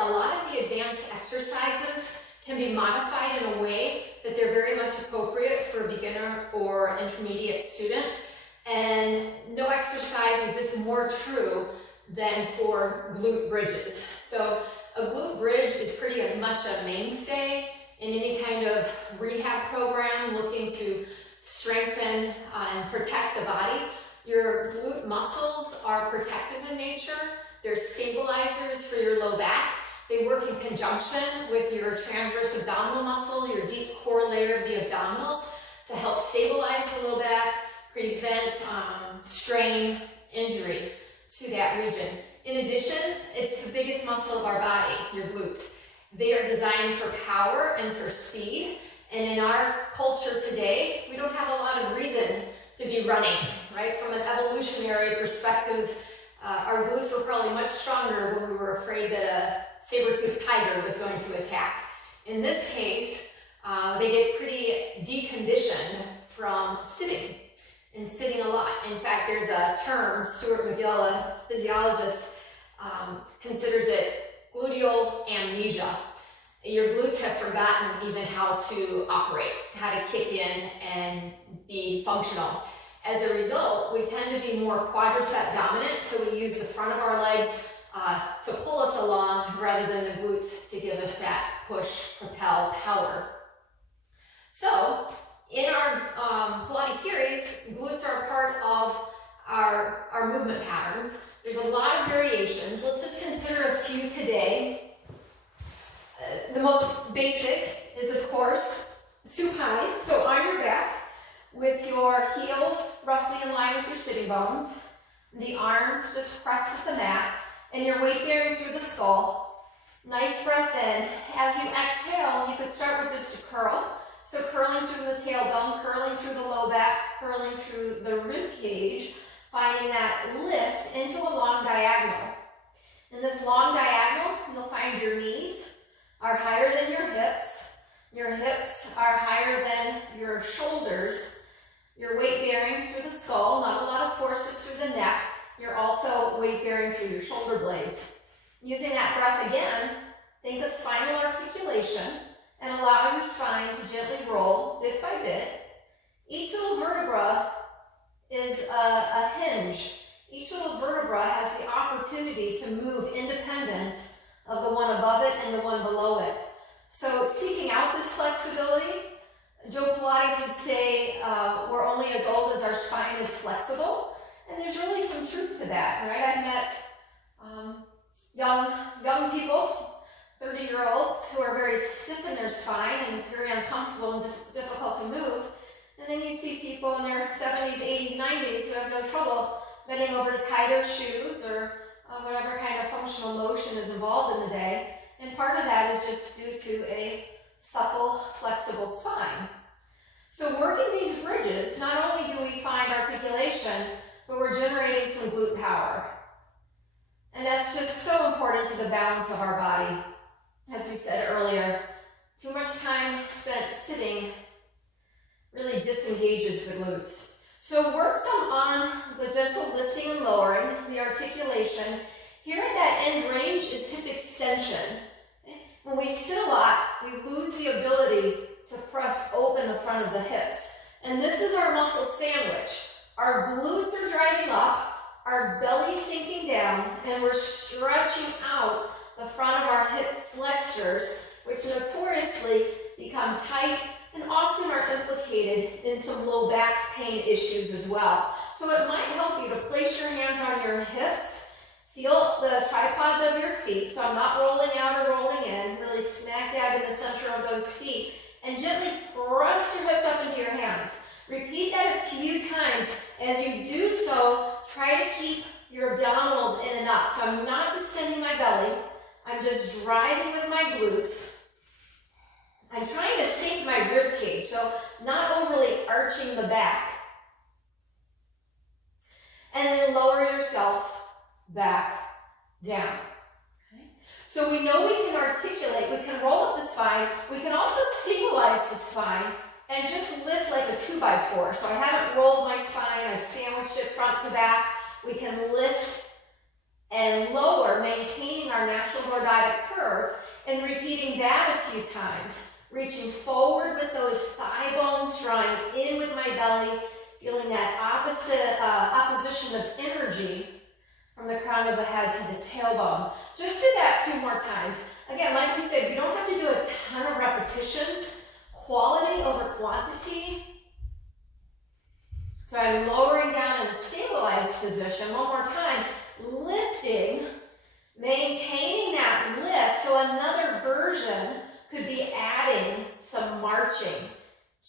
a lot of the advanced exercises can be modified in a way that they're very much appropriate for a beginner or intermediate student. And no exercise is this more true than for glute bridges. So a glute bridge is pretty much a mainstay in any kind of rehab program looking to strengthen and protect the body. Your glute muscles are protective in nature. They're stabilizers for your low back. They work in conjunction with your transverse abdominal muscle, your deep core layer of the abdominals, to help stabilize the low back, prevent strain, injury to that region. In addition, it's the biggest muscle of our body, your glutes. They are designed for power and for speed. And in our culture today, we don't have a lot of reason to be running, right? From an evolutionary perspective, our glutes were probably much stronger when we were afraid that a saber-toothed tiger was going to attack. In this case, they get pretty deconditioned from sitting and sitting a lot. In fact, there's a term, Stuart McGill, a physiologist, considers it gluteal amnesia. Your glutes have forgotten even how to operate, how to kick in and be functional. As a result, we tend to be more quadricep dominant, so we use the front of our legs to pull us along rather than the glutes to give us that push, propel, power. So, in our Pilates series, glutes are a part of our movement patterns. There's a lot of variations. Let's just consider a few today. The most basic is, of course, supine. So on your back, with your heels roughly in line with your sitting bones, the arms just pressed at the mat, and your weight bearing through the skull. Nice breath in. As you exhale, you could start with just a curl. So curling through the tailbone, curling through the low back, curling through the rib cage, finding that lift into a long diagonal. In this long diagonal, you'll find your knees are higher than your hips. Your hips are higher than your shoulders. Your weight bearing through the skull, not a lot of forces through the neck. You're also weight bearing through your shoulder blades. Using that breath again, think of spinal articulation and allow your spine to gently roll bit by bit. Each little vertebra is a hinge. Each little vertebra has the opportunity to move independent of the one above it and the one below it. So seeking out this flexibility, Joe Pilates would say we're only as old as our spine is flexible, and there's really some truth to that, right? I've met young people, 30-year-olds, who are very stiff in their spine, and it's very uncomfortable and just difficult to move. And then you see people in their 70s, 80s, 90s who have no trouble bending over to tie their shoes or whatever kind of functional motion is involved in the day. And part of that is just due to a supple, flexible spine. So working these bridges, not only do we find articulation, but we're generating some glute power. And that's just so important to the balance of our body. As we said earlier, too much time spent sitting really disengages the glutes. So work some on the gentle lifting and lowering, the articulation. Here at that end range is hip extension. When we sit a lot, we lose the ability to press open the front of the hips. And this is our muscle sandwich. Our glutes are driving up, our belly sinking down, and we're stretching out the front of our hip flexors, which notoriously become tight and often are implicated in some low back pain issues as well. So it might help you to place your hands on your hips, feel the tripods of your feet, so I'm not rolling out or rolling in, really smack dab in the center of those feet, and gently press your hips up into your hands. Repeat that a few times. As you do so, try to keep your abdominals in and up. So I'm not descending my belly, I'm just driving with my glutes. I'm trying to sink my rib cage, so not overly arching the back. And then lower yourself back down. Okay? So we know we can articulate, we can roll up the spine, we can also stabilize the spine and just lift like a 2x4. So I haven't rolled my spine, I've sandwiched it front to back. We can lift and lower, maintaining our our natural lordotic curve and repeating that a few times. Reaching forward with those thigh bones, drawing in with my belly, feeling that opposition of energy from the crown of the head to the tailbone. Just do that 2 more times. Again, like we said, we don't have to do a ton of repetitions. Quality over quantity. So I'm lowering down in a stabilized position. One more time. Lifting, maintaining that lift. So another version could be adding some marching.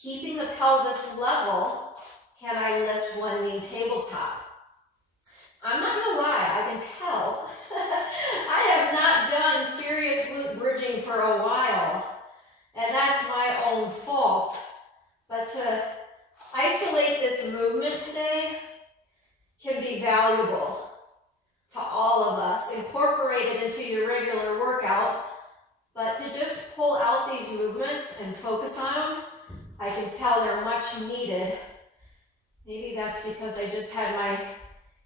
Keeping the pelvis level. Can I lift one knee tabletop? I'm not going to lie, I can tell. I have not done serious glute bridging for a while. And that's my own fault. But to isolate this movement today can be valuable to all of us. Incorporate it into your regular workout. But to just pull out these movements and focus on them, I can tell they're much needed. Maybe that's because I just had my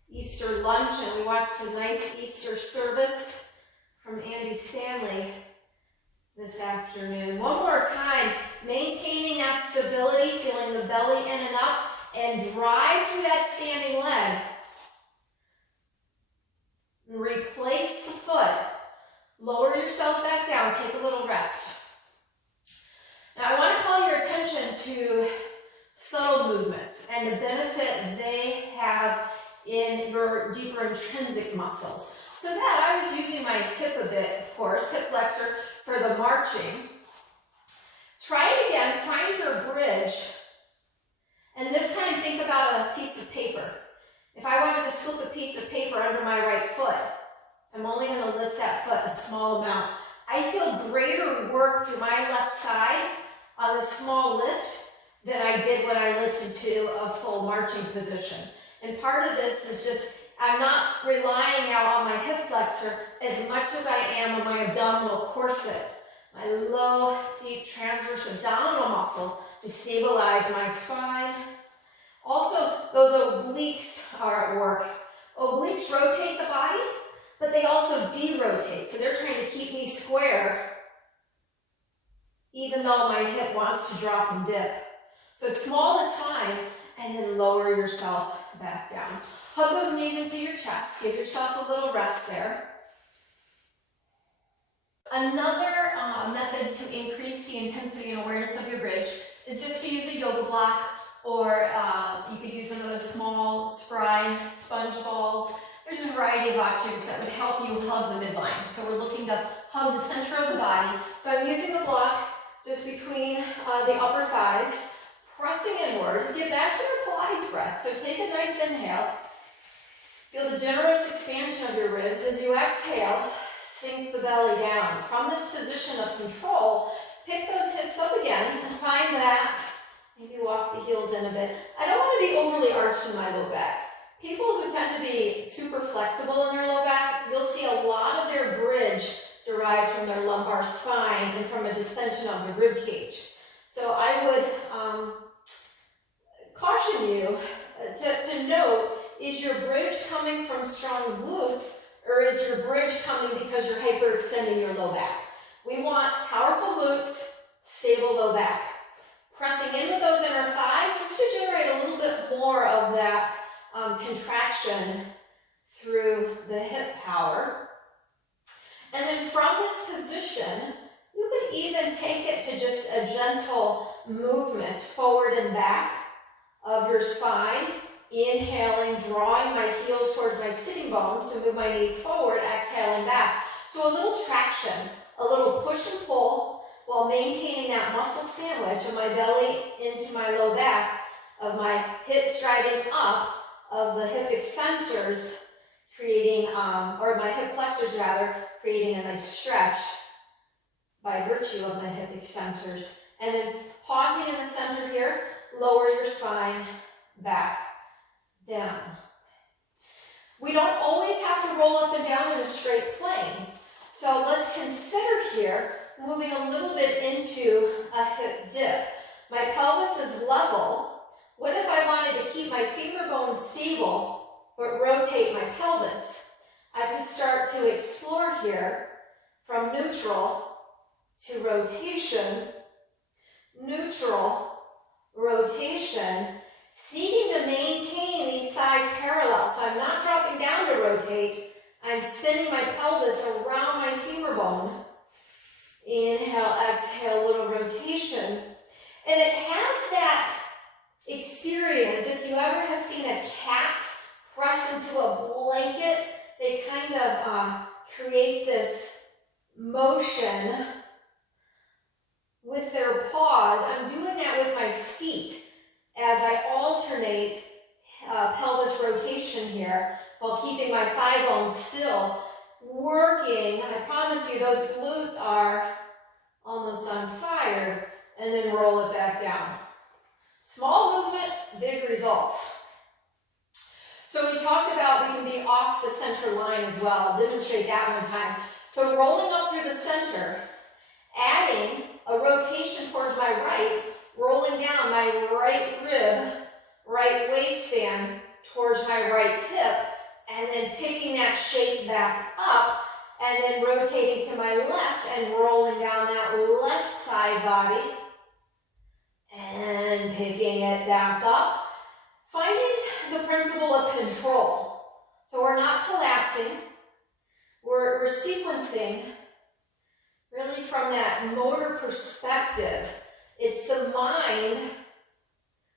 Easter lunch and we watched a nice Easter service from Andy Stanley this afternoon. One more time, maintaining that stability, feeling the belly in and up, and drive through that standing leg. And replace the foot. Lower yourself back down, take a little rest. Now I want to call your attention to subtle movements and the benefit they have in your deeper intrinsic muscles. So that I was using my hip a bit, of course, hip flexor for the marching. Try it again, find your bridge, and this time think about a piece of paper. If I wanted to slip a piece of paper under my right foot, I'm only going to lift that foot a small amount. I feel greater work through my left side on the small lift than I did when I lifted to a full marching position. And part of this is just, I'm not relying now on my hip flexor as much as I am on my abdominal corset, my low, deep transverse abdominal muscle to stabilize my spine. Also, those obliques are at work. Obliques rotate the body, but they also de-rotate. So they're trying to keep me square, even though my hip wants to drop and dip. So small is fine, and then lower yourself back down. Hug those knees into your chest. Give yourself a little rest there. Another method to increase the intensity and awareness of your bridge is just to use a yoga block, or you could use one of those small spry sponge balls. There's a variety of options that would help you hug the midline. So we're looking to hug the center of the body. So I'm using a block just between the upper thighs, pressing inward. Get back to your Pilates breath. So take a nice inhale. Feel the generous expansion of your ribs. As you exhale, sink the belly down. From this position of control, pick those hips up again and find that. Maybe walk the heels in a bit. I don't want to be overly arched in my low back. People who tend to be super flexible in their low back, you'll see a lot of their bridge derived from their lumbar spine and from a distension of the rib cage. So I would caution you to note, is your bridge coming from strong glutes, or is your bridge coming because you're hyperextending your low back? We want powerful glutes, stable low back. Pressing in with those inner thighs just to generate a little bit more of that contraction through the hip power. And then from this position, you could even take it to just a gentle movement forward and back of your spine. Inhaling, drawing my heels towards my sitting bones to move my knees forward, exhaling back. So a little traction, a little push and pull while maintaining that muscle sandwich of my belly into my low back, of my hips driving up, of the hip extensors creating, or my hip flexors rather, creating a nice stretch by virtue of my hip extensors. And then pausing in the center here, lower your spine back, down. We don't always have to roll up and down in a straight plane. So let's consider here moving a little bit into a hip dip. My pelvis is level. What if I wanted to keep my femur bones stable but rotate my pelvis? I could start to explore here from neutral to rotation, neutral, rotation, seeking to maintain these thighs parallel. So I'm not dropping down to rotate. I'm spinning my pelvis around my femur bone. Inhale, exhale, little rotation. And it has that experience. If you ever have seen a cat press into a blanket, they kind of create this motion with their paws. I'm doing that with my feet as I alternate pelvis rotation here while keeping my thigh bones still, working. I promise you those glutes are almost on fire, and then roll it back down. Small movement, big results. So we talked about we can be off the center line as well. I'll demonstrate that one time. So rolling up through the center, adding a rotation towards my right, rolling down my right rib, right waistband towards my right hip, and then picking that shape back up, and then rotating to my left and rolling down that left side body, and picking it back up. Finding the principle of control. So we're not collapsing, we're sequencing really from that motor perspective. It's the mind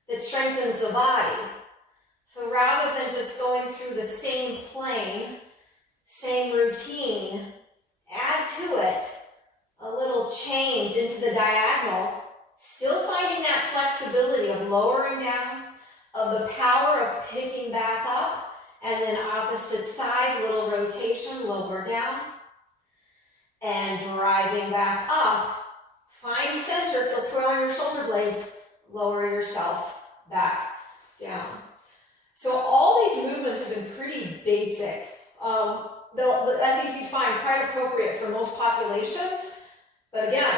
that strengthens the body. So rather than just going through the same plane, same routine, add to it a little change into the diagonal, still finding that flexibility of lowering down, of the power of picking back up, and then opposite side, little rotation, lower down, and driving back up. Find center, feel square on your shoulder blades, lower yourself back down. So all these movements have been pretty basic. I think you'd find quite appropriate for most populations, but again,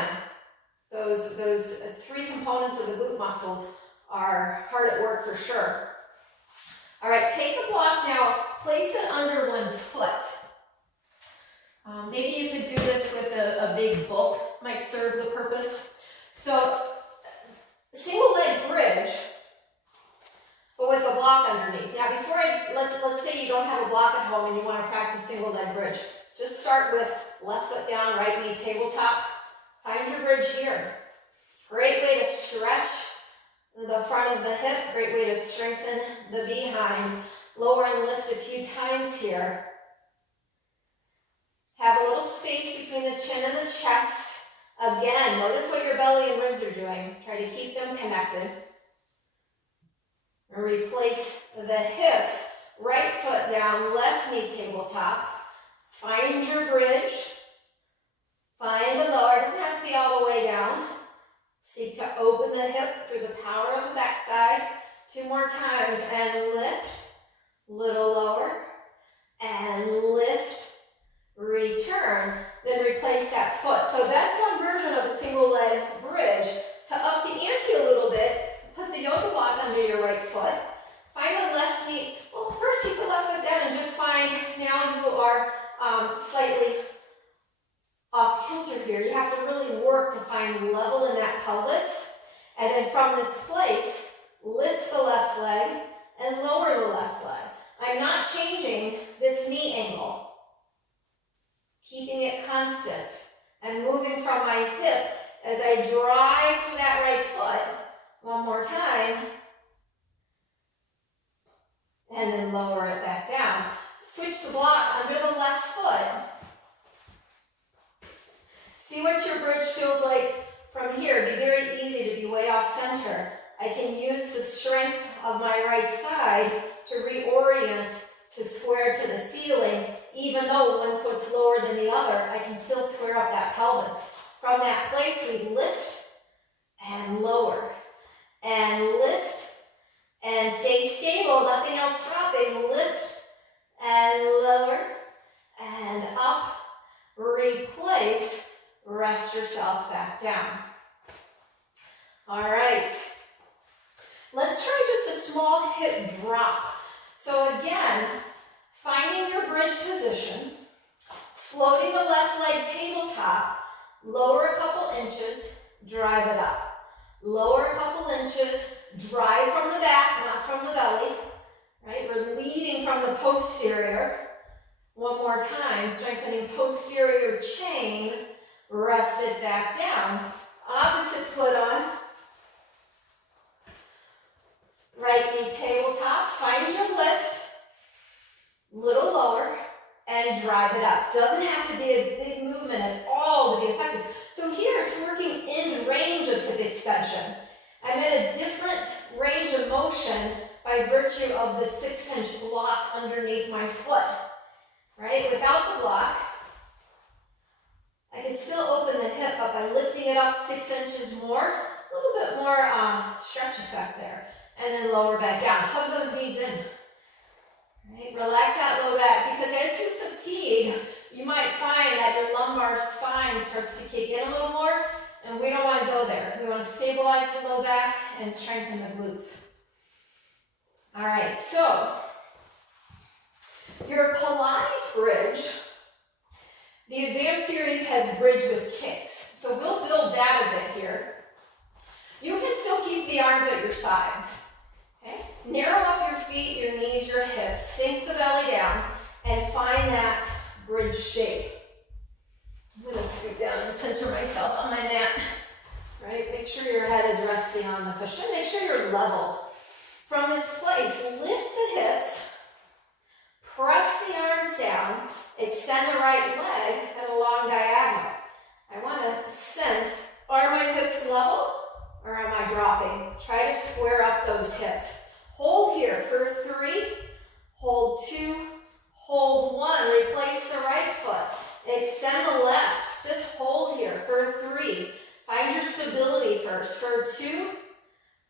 those three components of the glute muscles are hard at work for sure. All right, take a block now, place it under one foot. Maybe you could do this with a big book, might serve the purpose. So, single leg bridge, but with a block underneath. Now let's say you don't have a block at home and you want to practice single leg bridge. Just start with left foot down, right knee tabletop. Find your bridge here. Great way to stretch the front of the hip, great way to strengthen the behind. Lower and lift a few times here. Have a little space between the chin and the chest. Again, notice what your belly and ribs are doing. Try to keep them connected. Replace the hips. Right foot down, left knee tabletop. Find your bridge. Find the lower. It doesn't have to be all the way down. Seek to open the hip through the power of the backside. 2 more times and lift. Little lower. And lift. Return. Then replace that foot. So that's one version of a single leg bridge. To up the ante a little bit, put the yoga block under your right foot. Find the left knee. Well, first keep the left foot down and just find now you are slightly off kilter here. You have to really work to find level in that pelvis. And then from this place, lift the left leg and lower the left leg. I'm not changing this knee angle. Keeping it constant and moving from my hip as I drive to that right foot. One more time. And then lower it back down. Switch the block under the left foot. See what your bridge feels like from here. It'd be very easy to be way off center. I can use the strength of my right side to reorient to square to the ceiling. Even though one foot's lower than the other, I can still square up that pelvis. From that place, we lift and lower. And lift and stay stable, nothing else dropping. Lift and lower and up. Replace, rest yourself back down. All right. Let's try just a small hip drop. So again, Finding your bridge position, floating the left leg tabletop, lower a couple inches, drive it up. Lower a couple inches, drive from the back, not from the belly, right? We're leading from the posterior. One more time, strengthening posterior chain, rest it back down. Opposite foot on. Right knee tabletop, find your lift, little lower, and drive it up. Doesn't have to be a big movement at all to be effective. So here it's working in range of hip extension. I'm at a different range of motion by virtue of the 6-inch block underneath my foot, right? Without the block, I can still open the hip up by lifting it up 6 inches more, a little bit more stretch effect there, and then lower back down. Hug those knees in, right? Relax that low back, because as you fatigue, you might find that your lumbar spine starts to kick in a little more, and we don't want to go there. We want to stabilize the low back and strengthen the glutes. All right, so your Pilates Bridge, the advanced series has bridge with kicks. So we'll build that a bit here. You can still keep the arms at your sides. Okay? Narrow up your feet, your knees, your hips, sink the belly down, and find that bridge shape. I'm going to scoot down and center myself on my mat. Right? Make sure your head is resting on the cushion. Make sure you're level. From this place, lift the hips, press the arms down, extend the right leg at a long diagonal. I want to sense, are my hips level or am I dropping? Try to square up those hips. Hold here for 3, hold 2, hold 1. Replace the right foot. Extend the left. Just hold here for 3. Find your stability first. For 2,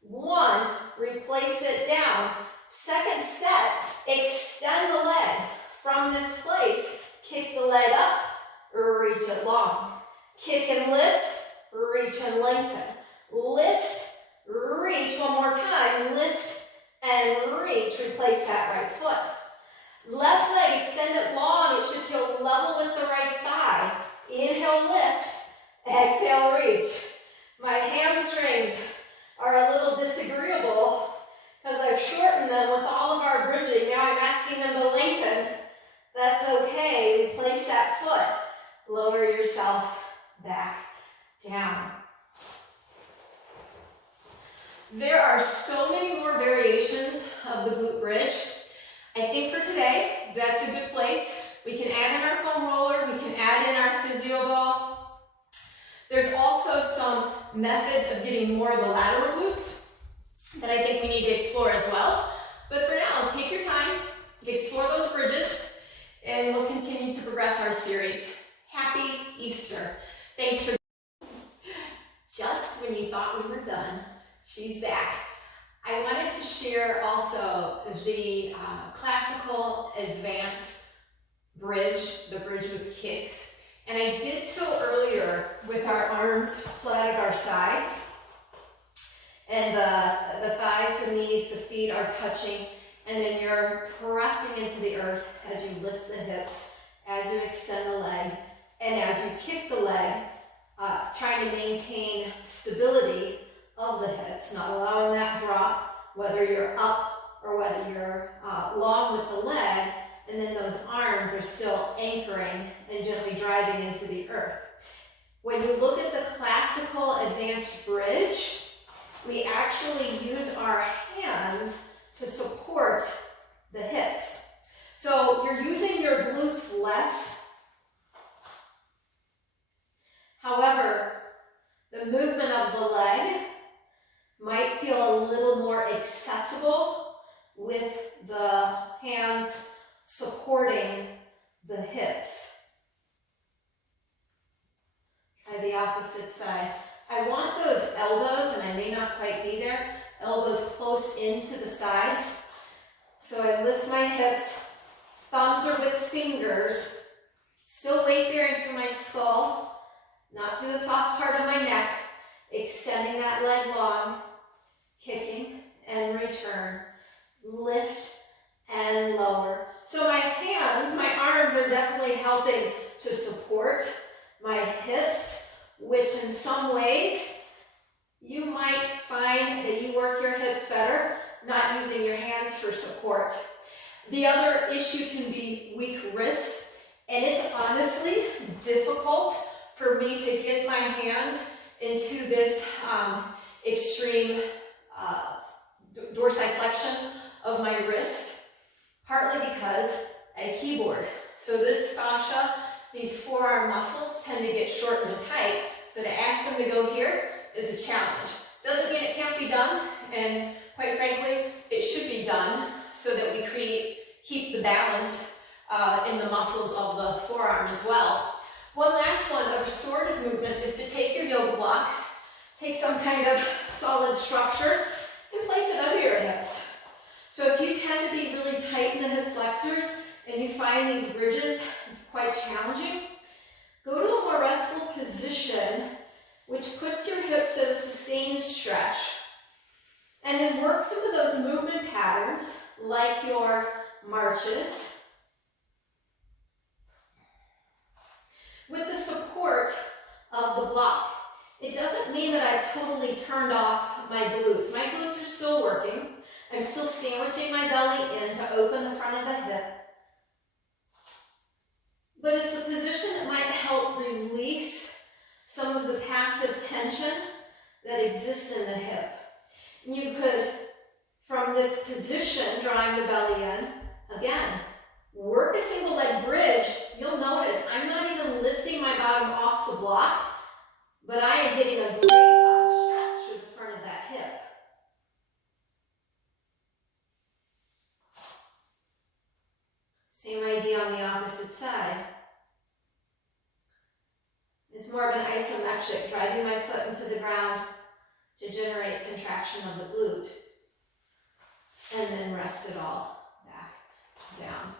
1. Replace it down. Second set, extend the leg. From this place, kick the leg up, reach it long. Kick and lift, reach and lengthen. Lift, reach, one more time. Lift and reach, replace that right foot. Left leg, extend it long. It should feel level with the right thigh. Inhale, lift. Exhale, reach. My hamstrings are a little disagreeable because I've shortened them with all of our bridging. Now I'm asking them to lengthen. That's okay. Replace that foot. Lower yourself back down. There are so many more variations of the glute bridge. I think for today, that's a good place. We can add in our foam roller. We can add in our physio ball. There's also some methods of getting more of the lateral glutes that I think we need to explore as well. But for now, take your time, explore those bridges, and we'll continue to progress our series. Happy Easter. Thanks for just when you thought we were done, she's back. I wanted to share also the classical advanced bridge, the bridge with kicks. And I did so earlier with our arms flat at our sides. And the thighs, the knees, the feet are touching. And then you're pressing into the earth as you lift the hips, as you extend the leg, and as you kick the leg, trying to maintain stability of the hips, not allowing that drop, whether you're up or whether you're long with the leg, and then those arms are still anchoring and gently driving into the earth. When you look at the classical advanced bridge, we actually use our hands to support the hips. So you're using your glutes less. However, the movement of the leg might feel a little more accessible with the hands supporting the hips. Try the opposite side. I want those elbows, and I may not quite be there, elbows close into the sides. So I lift my hips, thumbs are with fingers, still weight bearing through my skull, not through the soft part of my neck, extending that leg long, kicking and return, lift and lower. So my definitely helping to support my hips, which in some ways you might find that you work your hips better not using your hands for support. The other issue can be weak wrists, and it's honestly difficult for me to get my hands into this extreme dorsiflexion of my wrist, partly because I keyboard. So this fascia, these forearm muscles tend to get short and tight, so to ask them to go here is a challenge. Doesn't mean it can't be done, and quite frankly, it should be done so that we keep the balance in the muscles of the forearm as well. One last one, a restorative movement, is to take your yoga block, take some kind of solid structure, and place it under your hips. So if you tend to be really tight in the hip flexors and you find these bridges quite challenging, go to a more restful position, which puts your hips at a sustained stretch. And then work some of those movement patterns, like your marches, with the support of the block. It doesn't mean that I've totally turned off my glutes. My glutes are still working. I'm still sandwiching my belly in to open the front of the hip. But it's a position that might help release some of the passive tension that exists in the hip. You could, from this position, drawing the belly in, again, work a single leg bridge. You'll notice I'm not even lifting my bottom off the block, but I am getting a great stretch through the front of that hip. Same idea on the opposite side. It's more of an isometric, driving my foot into the ground to generate contraction of the glute, and then rest it all back down.